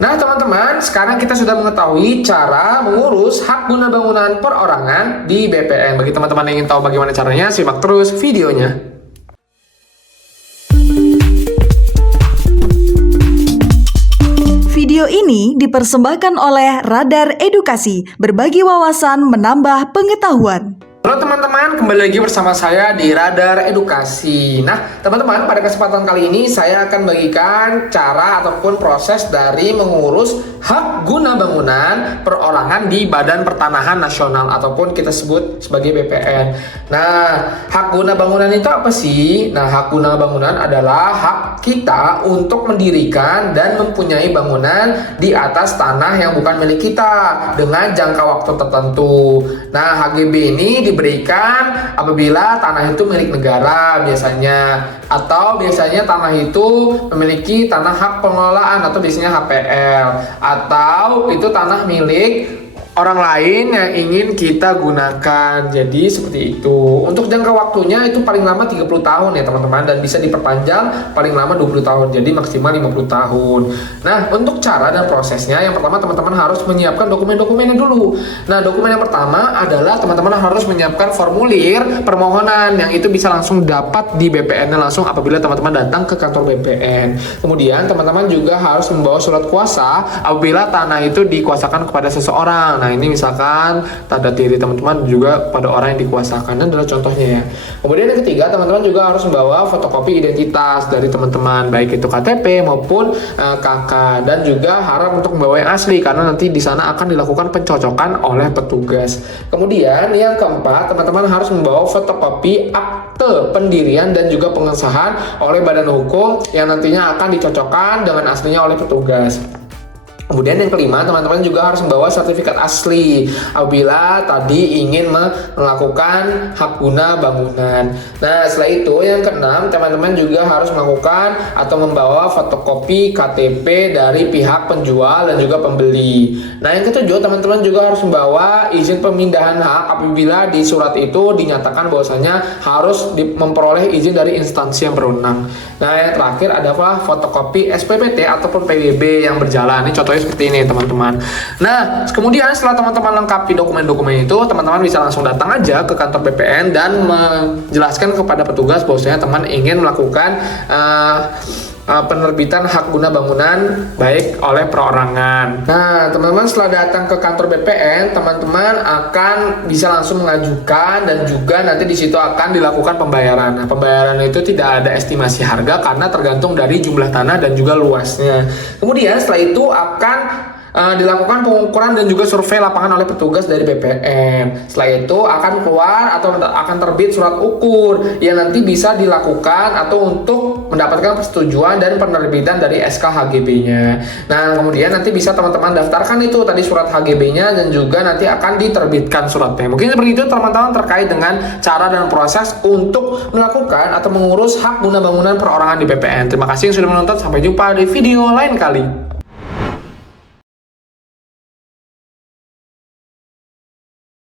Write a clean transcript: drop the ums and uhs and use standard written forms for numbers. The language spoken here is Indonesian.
Nah teman-teman, sekarang kita sudah mengetahui cara mengurus hak guna bangunan perorangan di BPN. Bagi teman-teman yang ingin tahu bagaimana caranya, simak terus videonya. Video ini dipersembahkan oleh Radar Edukasi, berbagi wawasan menambah pengetahuan. Halo teman-teman, kembali lagi bersama saya di Radar Edukasi. Nah teman-teman, pada kesempatan kali ini saya akan bagikan cara ataupun proses dari mengurus hak guna bangunan perorangan di Badan Pertanahan Nasional ataupun kita sebut sebagai BPN. Nah, hak guna bangunan itu apa sih? Nah, hak guna bangunan adalah hak kita untuk mendirikan dan mempunyai bangunan di atas tanah yang bukan milik kita dengan jangka waktu tertentu. Nah, HGB ini diberikan apabila tanah itu milik negara biasanya, atau biasanya tanah itu memiliki tanah hak pengelolaan atau biasanya HPL, atau itu tanah milik orang lain yang ingin kita gunakan. Jadi seperti itu. Untuk jangka waktunya itu paling lama 30 tahun ya teman-teman, dan bisa diperpanjang paling lama 20 tahun. Jadi maksimal 50 tahun. Nah, untuk cara dan prosesnya, yang pertama teman-teman harus menyiapkan dokumen-dokumennya dulu. Nah, dokumen yang pertama adalah teman-teman harus menyiapkan formulir permohonan yang itu bisa langsung dapat di BPN-nya langsung apabila teman-teman datang ke kantor BPN. Kemudian teman-teman juga harus membawa surat kuasa apabila tanah itu dikuasakan kepada seseorang. Nah, ini misalkan tanda diri teman-teman juga pada orang yang dikuasakan, dan adalah contohnya ya. Kemudian yang ketiga, teman-teman juga harus membawa fotokopi identitas dari teman-teman, baik itu KTP maupun KK, dan juga harap untuk membawa yang asli karena nanti di sana akan dilakukan pencocokan oleh petugas. Kemudian yang keempat, teman-teman harus membawa fotokopi akte pendirian dan juga pengesahan oleh badan hukum yang nantinya akan dicocokkan dengan aslinya oleh petugas. Kemudian yang kelima, teman-teman juga harus membawa sertifikat asli apabila tadi ingin melakukan hak guna bangunan. Nah, setelah itu yang keenam, teman-teman juga harus melakukan atau membawa fotokopi KTP dari pihak penjual dan juga pembeli. Nah, yang ketujuh, teman-teman juga harus membawa izin pemindahan hak apabila di surat itu dinyatakan bahwasanya harus memperoleh izin dari instansi yang berwenang. Nah, yang terakhir adalah fotokopi SPPT ataupun PWB yang berjalan. Ini contohnya seperti ini teman-teman. Nah, kemudian setelah teman-teman lengkapi dokumen-dokumen itu, teman-teman bisa langsung datang aja ke kantor BPN dan menjelaskan kepada petugas bahwasanya teman ingin melakukan penerbitan hak guna bangunan baik oleh perorangan. Nah, teman-teman setelah datang ke kantor BPN, teman-teman akan bisa langsung mengajukan dan juga nanti di situ akan dilakukan pembayaran. Nah, pembayaran itu tidak ada estimasi harga karena tergantung dari jumlah tanah dan juga luasnya. Kemudian setelah itu akan dilakukan pengukuran dan juga survei lapangan oleh petugas dari BPN. Setelah itu akan keluar atau akan terbit surat ukur yang nanti bisa dilakukan atau untuk mendapatkan persetujuan dan penerbitan dari SK HGB-nya. Nah, kemudian nanti bisa teman-teman daftarkan itu tadi surat HGB-nya dan juga nanti akan diterbitkan suratnya. Mungkin seperti itu teman-teman terkait dengan cara dan proses untuk melakukan atau mengurus hak guna bangunan perorangan di BPN. Terima kasih yang sudah menonton. Sampai jumpa di video lain kali.